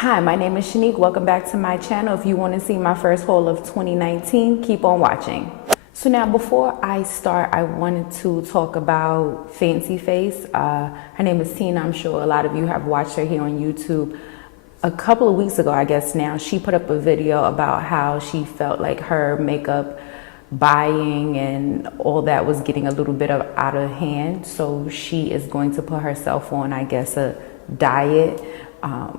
Hi, my name is Shanique. Welcome back to my channel. If you want to see my first haul of 2019, keep on watching. So now before I start, I wanted to talk about Fancy Face. Her name is Tina. I'm sure a lot of you have watched her here on YouTube. A couple of weeks ago, I guess now, she put up a video about how she felt like her makeup buying and all that was getting a little bit out of hand. So she is going to put herself on, I guess, a diet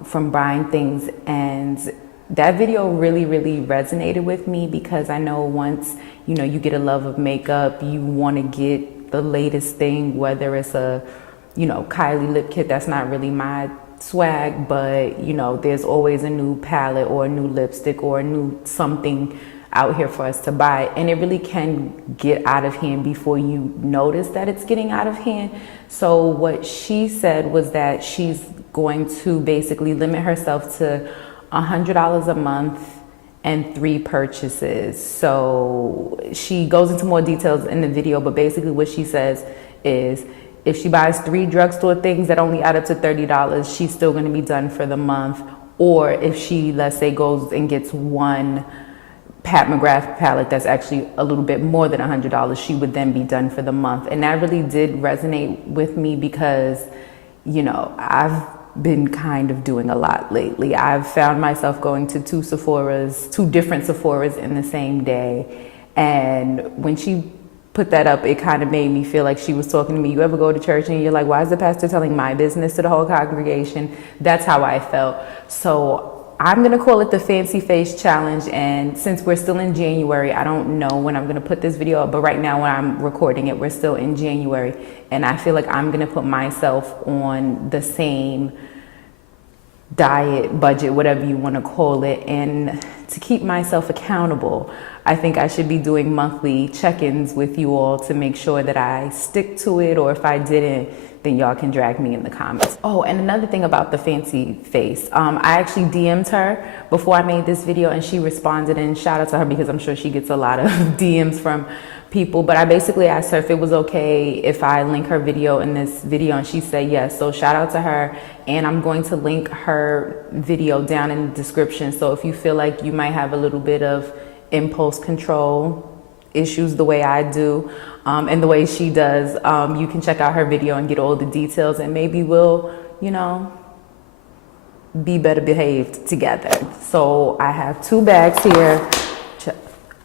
from buying things. And that video really resonated with me, because I know once, you know, you get a love of makeup, you want to get the latest thing, whether it's a, you know, Kylie lip kit. That's not really my swag, but you know, there's always a new palette or a new lipstick or a new something out here for us to buy, and it really can get out of hand before you notice that it's getting out of hand. So what she said was that she's going to basically limit herself to $100 a month and 3 purchases. So she goes into more details in the video, but basically what she says is if she buys 3 drugstore things that only add up to $30, she's still going to be done for the month. Or if she, let's say, goes and gets one Pat McGrath palette that's actually a little bit more than $100, she would then be done for the month. And that really did resonate with me because, you know, I've been kind of doing a lot lately. I've found myself going to 2 different Sephoras in the same day. And when she put that up, it kind of made me feel like she was talking to me. You ever go to church and you're like, why is the pastor telling my business to the whole congregation? That's how I felt. So I'm gonna call it the Fancy Face Challenge, and since we're still in January, I don't know when I'm gonna put this video up, but right now when I'm recording it, we're still in January, and I feel like I'm gonna put myself on the same diet, budget, whatever you wanna call it, and to keep myself accountable, I think I should be doing monthly check-ins with you all to make sure that I stick to it, or if I didn't, then y'all can drag me in the comments. Oh, and another thing about the Fancy Face, I actually DM'd her before I made this video, and she responded, and shout out to her because I'm sure she gets a lot of DMs from people. But I basically asked her if it was okay if I link her video in this video, and she said yes. So shout out to her, and I'm going to link her video down in the description. So if you feel like you might have a little bit of impulse control issues the way I do, and the way she does, you can check out her video and get all the details, and maybe we'll, you know, be better behaved together. So I have 2 bags here.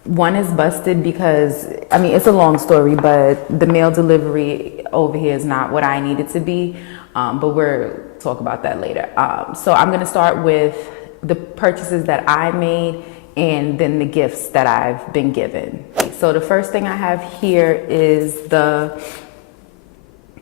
One is busted because, I mean, it's a long story, but the mail delivery over here is not what I need it to be, but we'll talk about that later. So I'm gonna start with the purchases that I made and then the gifts that I've been given. So the first thing I have here is the,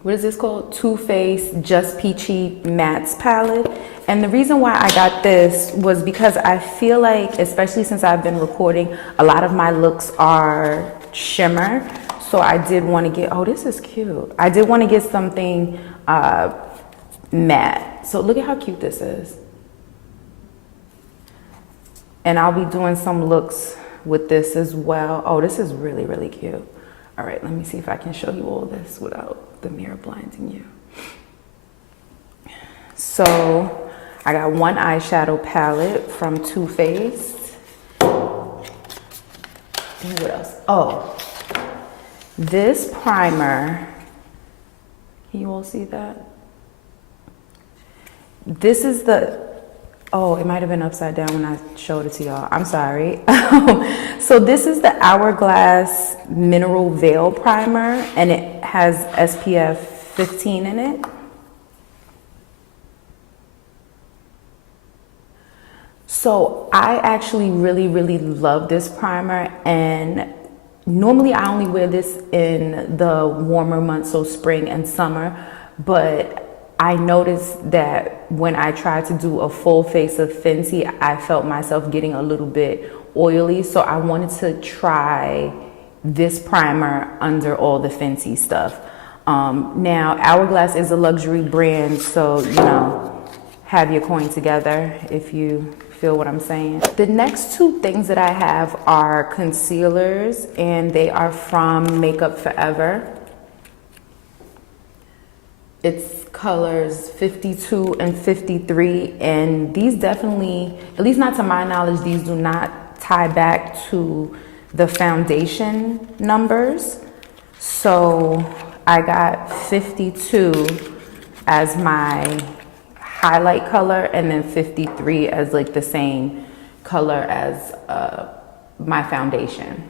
what is this called? Too Faced Just Peachy Mattes palette. And the reason why I got this was because I feel like, especially since I've been recording, a lot of my looks are shimmer. So I did want to get, oh, this is cute. I did want to get something matte. So look at how cute this is. And I'll be doing some looks with this as well. Oh, this is really cute. All right, let me see if I can show you all this without the mirror blinding you. So I got one eyeshadow palette from Too Faced. And what else? Oh, this primer. Can you all see that? This is the, oh, it might have been upside down when I showed it to y'all. I'm sorry. So this is the Hourglass Mineral Veil Primer, and it has SPF 15 in it. So I actually really love this primer, and normally I only wear this in the warmer months, so spring and summer, but I noticed that when I tried to do a full face of Fenty, I felt myself getting a little bit oily. So I wanted to try this primer under all the Fenty stuff. Now, Hourglass is a luxury brand, so, you know, have your coin together if you feel what I'm saying. The next 2 things that I have are concealers, and they are from Makeup Forever. It's colors 52 and 53, and these definitely, at least not to my knowledge, these do not tie back to the foundation numbers. So I got 52 as my highlight color, and then 53 as like the same color as my foundation.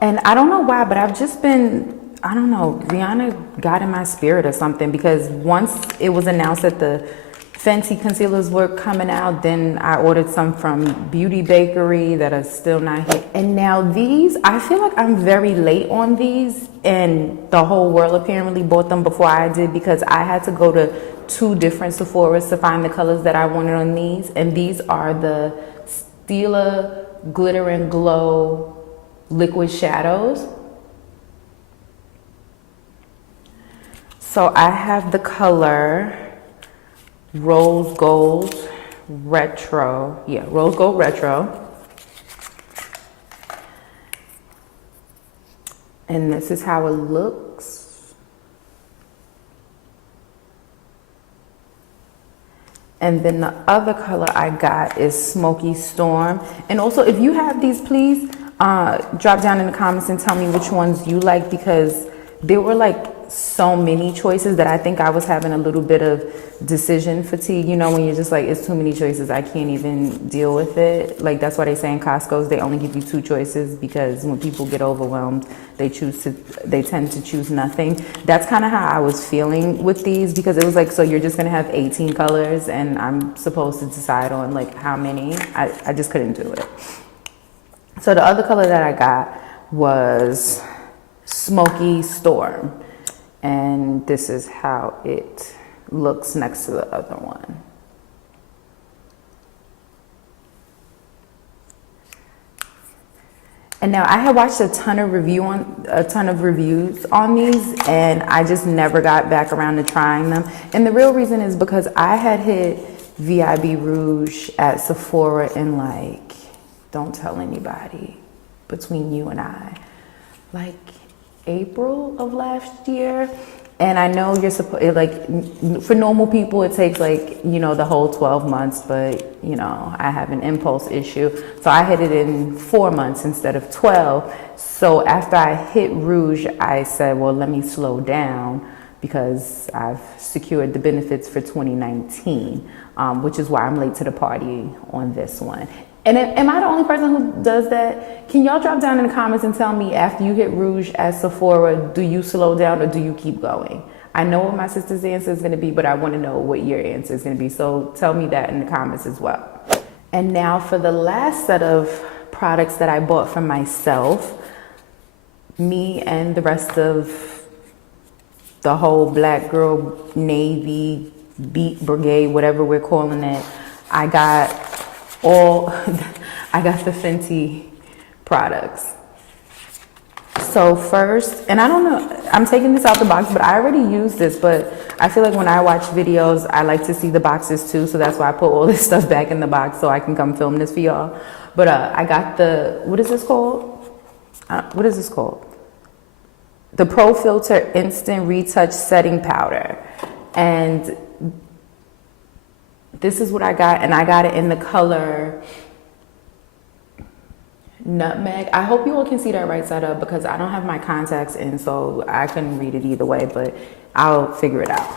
And I don't know why, but I've just been, I don't know, Rihanna got in my spirit or something, because once it was announced that the Fenty concealers were coming out, then I ordered some from Beauty Bakery that are still not here. And now these, I feel like I'm very late on these, and the whole world apparently bought them before I did, because I had to go to 2 different Sephoras to find the colors that I wanted on these. And these are the Stila Glitter and Glow liquid shadows. So I have the color Rose Gold Retro. Yeah, Rose Gold Retro. And this is how it looks. And then the other color I got is Smoky Storm. And also, if you have these, please drop down in the comments and tell me which ones you like, because there were like so many choices that I think I was having a little bit of decision fatigue. You know, when you're just like, it's too many choices, I can't even deal with it. Like, that's why they say in Costco's they only give you 2 choices, because when people get overwhelmed, they tend to choose nothing. That's kind of how I was feeling with these, because it was like, so you're just gonna have 18 colors and I'm supposed to decide on like how many. I just couldn't do it. So the other color that I got was Smoky Storm, and this is how it looks next to the other one. And now I had watched a ton of reviews on these, and I just never got back around to trying them. And the real reason is because I had hit VIB Rouge at Sephora in, like, don't tell anybody, between you and I, like April of last year. And I know you're supposed, like, for normal people it takes like, you know, the whole 12 months, but you know, I have an impulse issue, so I hit it in 4 months instead of 12. So after I hit Rouge, I said, well, let me slow down, because I've secured the benefits for 2019, which is why I'm late to the party on this one. And am I the only person who does that? Can y'all drop down in the comments and tell me, after you hit Rouge at Sephora, do you slow down or do you keep going? I know what my sister's answer is going to be, but I want to know what your answer is going to be. So tell me that in the comments as well. And now for the last set of products that I bought for myself, me and the rest of the whole Black Girl Navy Beat Brigade, whatever we're calling it, I got the Fenty products. So first, and I don't know, I'm taking this out the box, but I already used this, but I feel like when I watch videos, I like to see the boxes too, so that's why I put all this stuff back in the box so I can come film this for y'all. But I got the, what is this called? The Pro Filter Instant Retouch Setting Powder. And this is what I got, and I got it in the color Nutmeg. I hope you all can see that right side up, because I don't have my contacts in, so I couldn't read it either way, but I'll figure it out.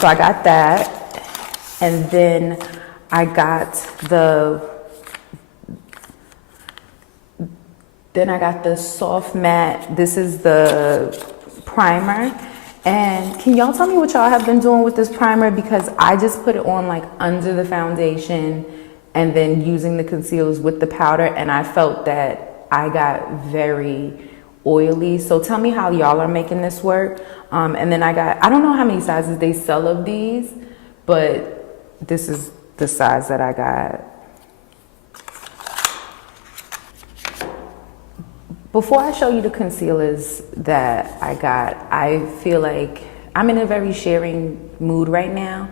So I got that, and then I got the Soft Matte. This is the primer. And can y'all tell me what y'all have been doing with this primer? Because I just put it on like under the foundation and then using the concealers with the powder, and I felt that I got very oily. So tell me how y'all are making this work. And then I don't know how many sizes they sell of these, but this is the size that I got. Before I show you the concealers that I got, I feel like I'm in a very sharing mood right now,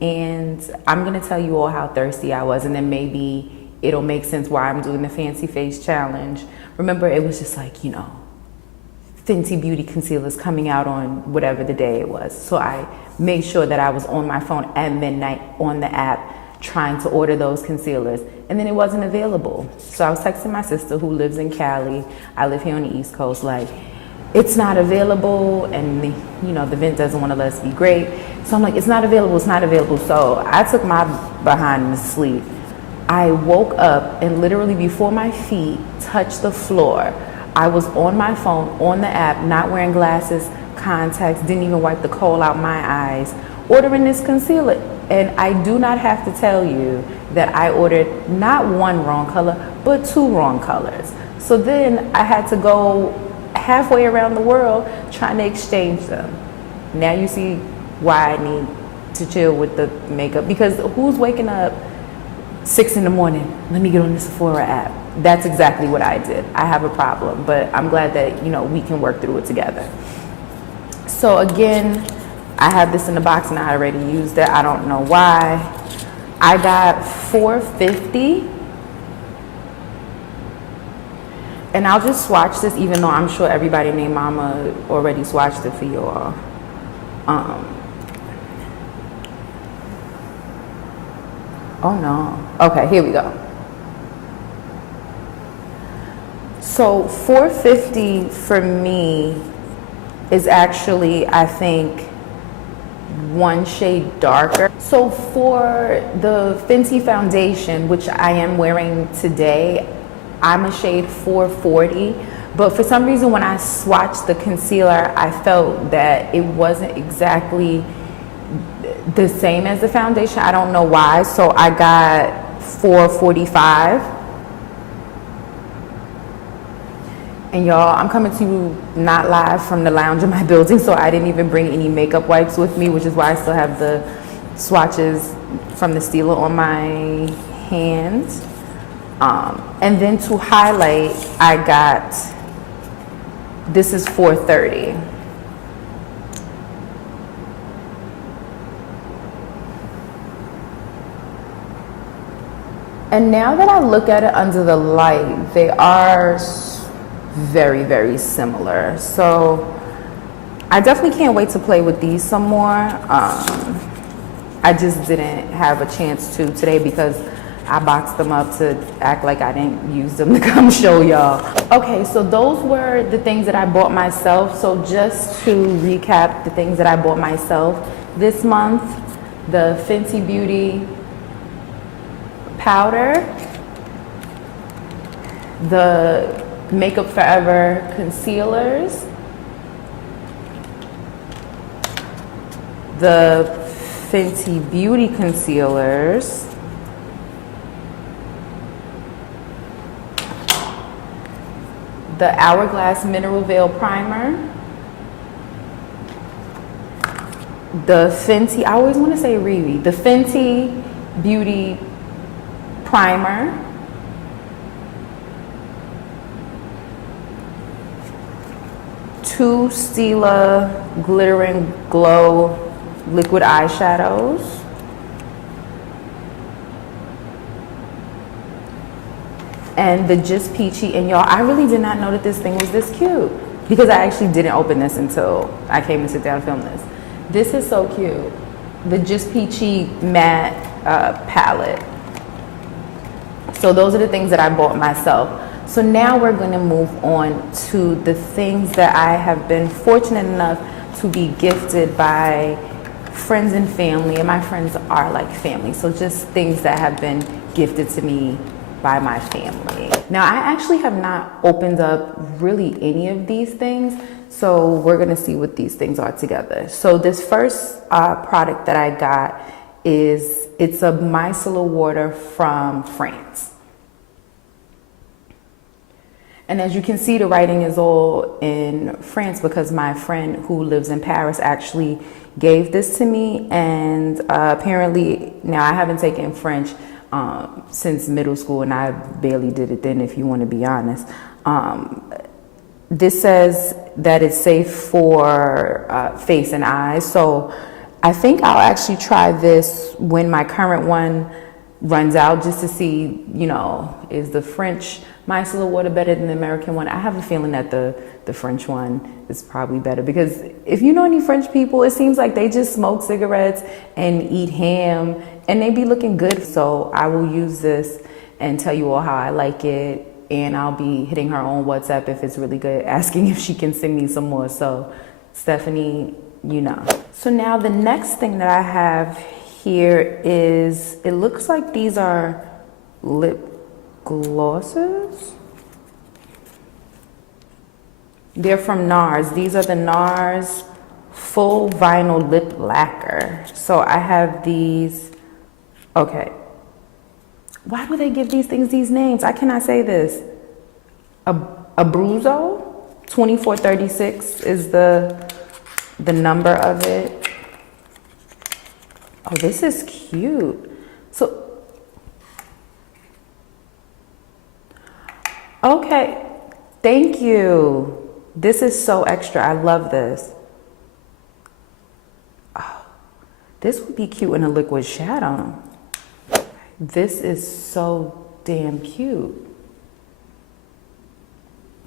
and I'm gonna tell you all how thirsty I was, and then maybe it'll make sense why I'm doing the Fancy Face Challenge. Remember, it was just like, you know, Fenty Beauty concealers coming out on whatever the day it was. So I made sure that I was on my phone at midnight on the app trying to order those concealers, and then it wasn't available. So I was texting my sister who lives in Cali. I live here on the East Coast, like, it's not available, and the vent doesn't want to let us be great. So I'm like, it's not available, it's not available. So I took my behind to sleep. I woke up, and literally before my feet touched the floor, I was on my phone, on the app, not wearing glasses, contacts, didn't even wipe the coal out my eyes, ordering this concealer. And I do not have to tell you that I ordered not one wrong color, but 2 wrong colors. So then I had to go halfway around the world trying to exchange them. Now you see why I need to chill with the makeup, because who's waking up 6 in the morning, let me get on the Sephora app? That's exactly what I did. I have a problem, but I'm glad that we can work through it together. So again, I have this in the box and I already used it. I don't know why. I got $4.50. And I'll just swatch this, even though I'm sure everybody named Mama already swatched it for you all. Oh no. Okay, here we go. So $4.50 for me is actually, I think, 1 shade darker. So for the Fenty foundation, which I am wearing today, I'm a shade 440, but for some reason when I swatched the concealer, I felt that it wasn't exactly the same as the foundation. I don't know why, so I got 445. And y'all, I'm coming to you not live from the lounge of my building, so I didn't even bring any makeup wipes with me, which is why I still have the swatches from the Stila on my hands. And then to highlight, I got, this is 430. And now that I look at it under the light, they are very, very similar. So I definitely can't wait to play with these some more. I just didn't have a chance to today because I boxed them up to act like I didn't use them to come show y'all. Okay, so those were the things that I bought myself. So just to recap the things that I bought myself this month: the Fenty Beauty powder, the Makeup Forever concealers, the Fenty Beauty concealers, the Hourglass Mineral Veil primer, the Fenty, I always want to say Riri, the Fenty Beauty primer, two Stila Glitter and Glow liquid eyeshadows, and the Just Peachy. And y'all, I really did not know that this thing was this cute, because I actually didn't open this until I came to sit down and film this. This is so cute. The Just Peachy matte palette. So those are the things that I bought myself. So now we're going to move on to the things that I have been fortunate enough to be gifted by friends and family, and my friends are like family. So just things that have been gifted to me by my family. Now, I actually have not opened up really any of these things, so we're gonna see what these things are together. So this first product that I got it's a micellar water from France. And as you can see, the writing is all in France because my friend who lives in Paris actually gave this to me. And apparently, now I haven't taken French since middle school, and I barely did it then, if you want to be honest. This says that it's safe for face and eyes. So I think I'll actually try this when my current one runs out, just to see, you know, is the French micellar water better than the American one? I have a feeling that the French one is probably better, because if you know any French people, it seems like they just smoke cigarettes and eat ham and they be looking good. So I will use this and tell you all how I like it, and I'll be hitting her on WhatsApp if it's really good, asking if she can send me some more. So Stephanie, you know. So now the next thing that I have here is, it looks like these are lip glosses. They're from NARS. These are the NARS Full Vinyl Lip Lacquer. So I have these. Okay. Why would they give these things these names? I cannot say this. Abruzzo 2436 is the number of it. Oh, this is cute. So, okay. Thank you. This is so extra. I love this. Oh, this would be cute in a liquid shadow. This is so damn cute.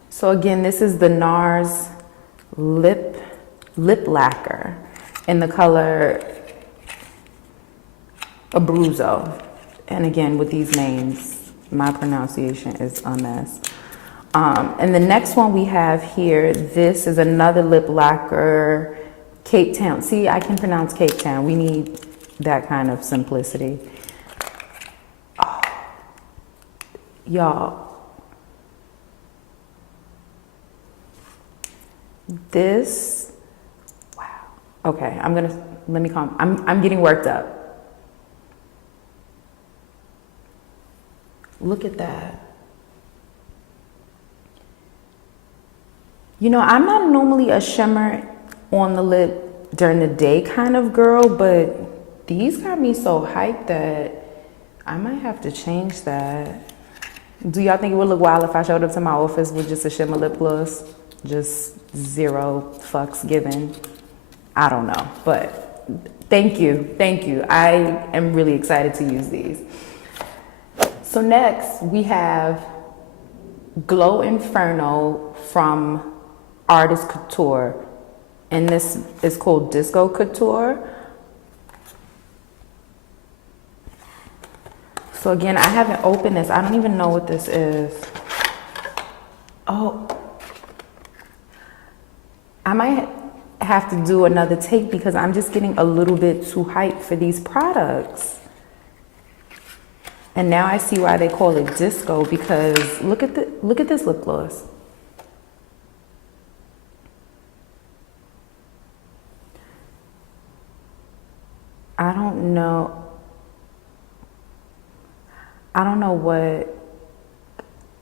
So again, this is the NARS lip lacquer in the color Abruzzo. And again, with these names, my pronunciation is a mess. And the next one we have here, this is another lip lacquer, Cape Town. See, I can pronounce Cape Town. We need that kind of simplicity. Oh, y'all, this, wow. Okay, let me calm. I'm getting worked up. Look at that. You know, I'm not normally a shimmer on the lip during the day kind of girl, but these got me so hyped that I might have to change that. Do y'all think it would look wild if I showed up to my office with just a shimmer lip gloss? Just zero fucks given? I don't know, but thank you. I am really excited to use these. So next we have Glow Inferno from Artist Couture, and this is called Disco Couture. So again, I haven't opened this. I don't even know what this is. Oh, I might have to do another take because I'm just getting a little bit too hyped for these products. And now I see why they call it disco, because look at this lip gloss. I don't know what,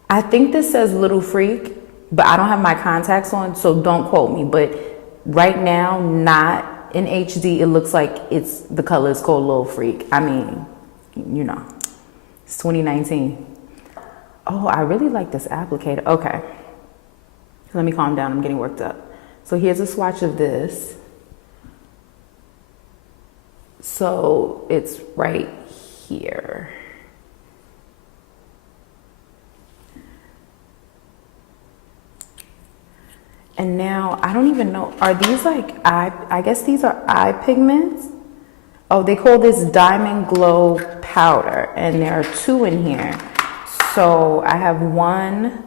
I think this says Little Freak, but I don't have my contacts on, so don't quote me. But right now, not in HD, it looks like the color is called Little Freak. I mean, you know, it's 2019. Oh, I really like this applicator. Okay, let me calm down. I'm getting worked up. So here's a swatch of this. So it's right here. And now, I don't even know, are these like I guess these are eye pigments? Oh, they call this Diamond Glow Powder, and there are two in here. So I have one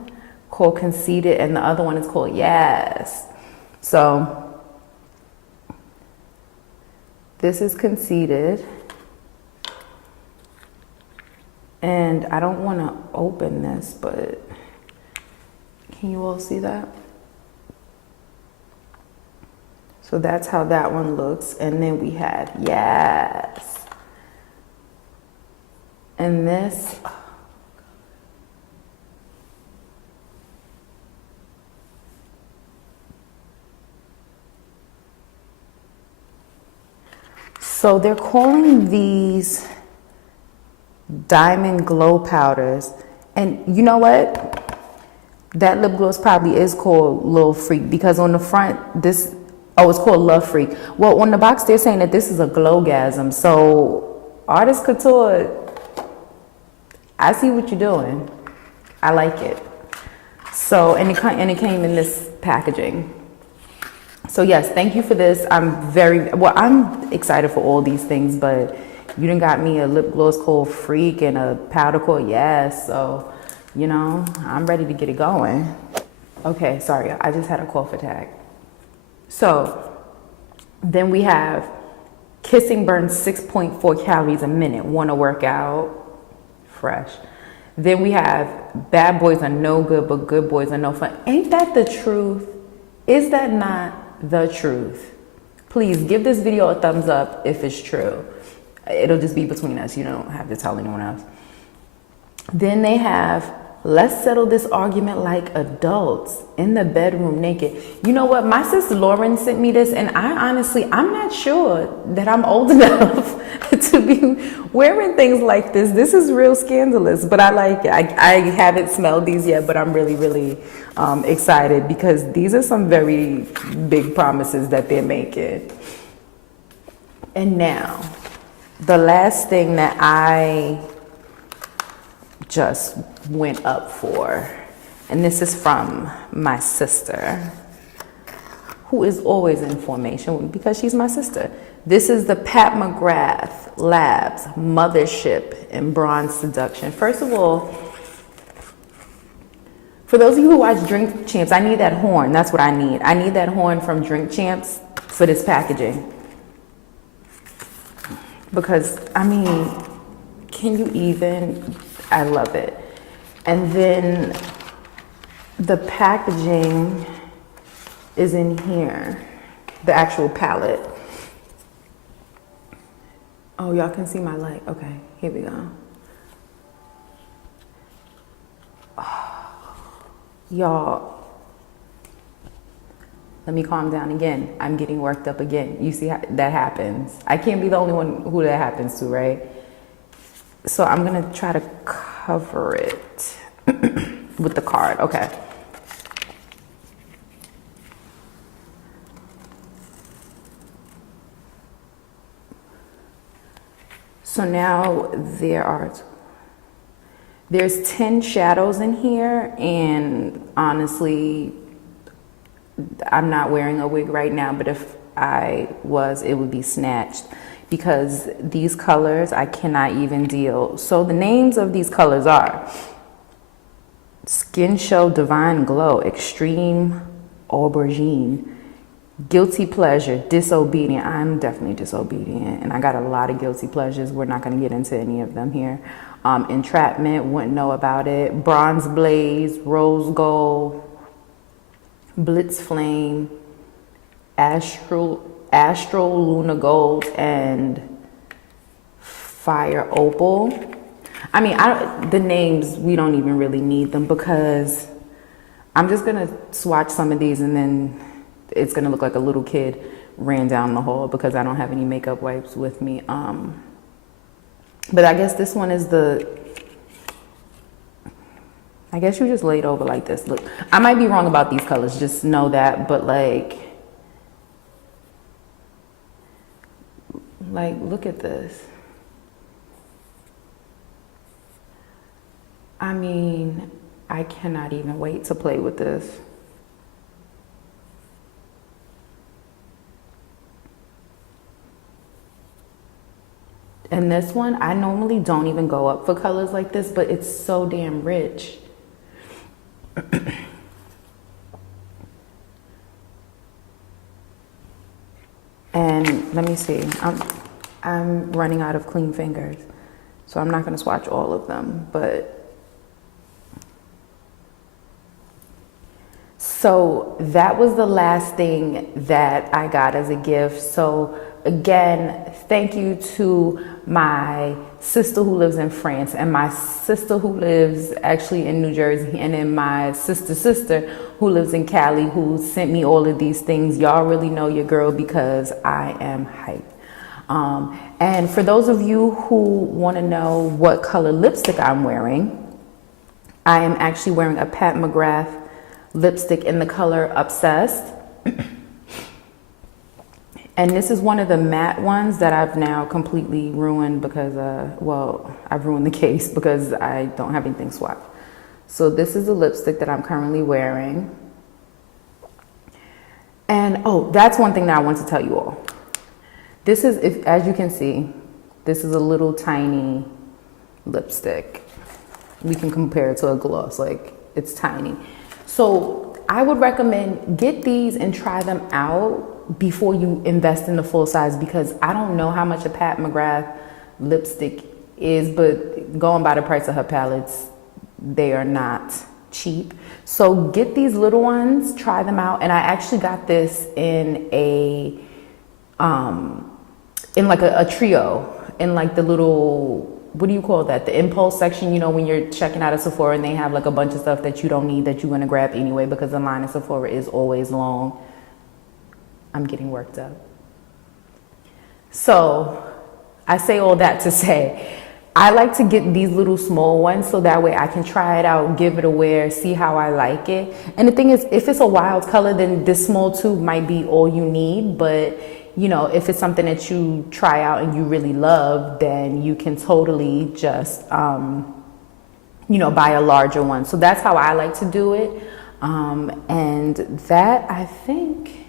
called Conceited and the other one is called Yes. So this is Conceited. And I don't want to open this, but can you all see that? So that's how that one looks. And then we have Yes. And this, so they're calling these Diamond Glow Powders. And you know what? That lip gloss probably is called Lil Freak, because on the front, it's called Love Freak. Well, on the box, they're saying that this is a Glowgasm. So Artist Couture, I see what you're doing. I like it. So, and it came in this packaging. So yes, thank you for this. I'm excited for all these things, but you done got me a lip gloss called Freak and a powder called Yes. So, you know, I'm ready to get it going. Okay, sorry, I just had a cough attack. So then we have Kissing burns 6.4 calories a minute. Want to work out? Fresh. Then we have Bad boys are no good, but good boys are no fun. Ain't that the truth? Is that not the truth? Please give this video a thumbs up if it's true. It'll just be between us. You don't have to tell anyone else. Then they have, let's settle this argument like adults in the bedroom naked. You know what? My sister Lauren sent me this, and I'm not sure that I'm old enough to be wearing things like this. This is real scandalous, but I like it. I haven't smelled these yet, but I'm really, really excited because these are some very big promises that they're making. And now, the last thing that I just went up for, and this is from my sister, who is always in formation because she's my sister. This is the Pat McGrath Labs Mothership in Bronze Seduction. First of all, for those of you who watch Drink Champs, I need that horn. That's what I need. I need that horn from Drink Champs for this packaging. Because, I mean, can you even? I love it. And then the packaging is in here, the actual palette. Oh, y'all can see my light. Okay, here we go. Oh, y'all, let me calm down again. I'm getting worked up again. You see how that happens. I can't be the only one who that happens to, right? So I'm gonna try to cover it with the card. Okay. So now there's 10 shadows in here, and honestly, I'm not wearing a wig right now, but if I was, it would be snatched because these colors, I cannot even deal. So the names of these colors are Skin Show Divine Glow, Extreme Aubergine, Guilty Pleasure, Disobedient. I'm definitely disobedient, and I got a lot of guilty pleasures. We're not going to get into any of them here. Entrapment, wouldn't know about it. Bronze Blaze, Rose Gold, Blitz Flame, Astral Luna Gold, and Fire Opal. I mean, the names, we don't even really need them because I'm just gonna swatch some of these and then it's gonna look like a little kid ran down the hall because I don't have any makeup wipes with me. But I guess this one is I guess you just lay it over like this. Look, I might be wrong about these colors, just know that, but like look at this. I mean, I cannot even wait to play with this. And this one, I normally don't even go up for colors like this, but it's so damn rich. And let me see, I'm running out of clean fingers, so I'm not gonna swatch all of them, but. So that was the last thing that I got as a gift. So again, thank you to my sister who lives in France and my sister who lives actually in New Jersey, and then my sister who lives in Cali who sent me all of these things. Y'all really know your girl because I am hyped. And for those of you who want to know what color lipstick I'm wearing, I am actually wearing a Pat McGrath lipstick in the color Obsessed. And this is one of the matte ones that I've now completely ruined because, well, I've ruined the case because I don't have anything swapped. So this is the lipstick that I'm currently wearing. And oh, that's one thing that I want to tell you all. This is, if, as you can see, this is a little tiny lipstick. We can compare it to a gloss, like it's tiny. So I would recommend get these and try them out before you invest in the full size, because I don't know how much a Pat McGrath lipstick is, but going by the price of her palettes, they are not cheap. So get these little ones, try them out. And I actually got this in a like a trio, in like the little, what do you call that? The impulse section, you know, when you're checking out at Sephora and they have like a bunch of stuff that you don't need that you're gonna grab anyway, because the line at Sephora is always long. I'm getting worked up. So I say all that to say, I like to get these little small ones so that way I can try it out, give it a wear, see how I like it. And the thing is, if it's a wild color, then this small tube might be all you need. But you know, if it's something that you try out and you really love, then you can totally just, you know, buy a larger one. So that's how I like to do it. And that, I think,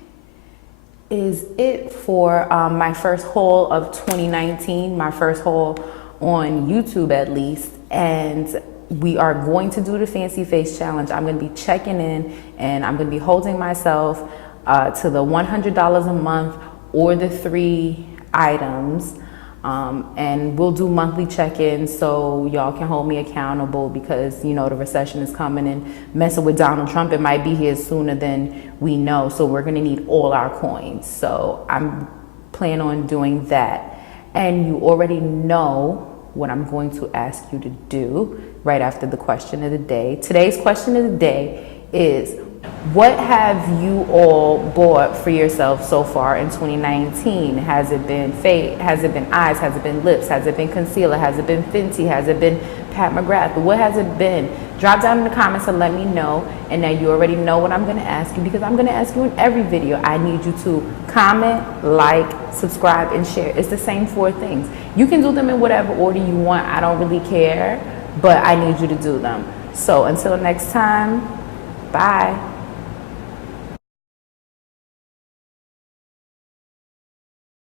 is it for my first haul of 2019, my first haul on YouTube at least. And we are going to do the Fancy Face Challenge. I'm going to be checking in and I'm going to be holding myself to the $100 a month or the 3 items. And we'll do monthly check-ins so y'all can hold me accountable, because you know the recession is coming and messing with Donald Trump, it might be here sooner than we know. So we're gonna need all our coins. So I'm planning on doing that. And you already know what I'm going to ask you to do right after the question of the day. Today's question of the day is, what have you all bought for yourself so far in 2019? Has it been has it been eyes? Has it been lips? Has it been concealer? Has it been Fenty? Has it been Pat McGrath? What has it been? Drop down in the comments and let me know. And now you already know what I'm going to ask you, because I'm going to ask you in every video. I need you to comment, like, subscribe, and share. It's the same 4 things. You can do them in whatever order you want. I don't really care, but I need you to do them. So until next time, bye.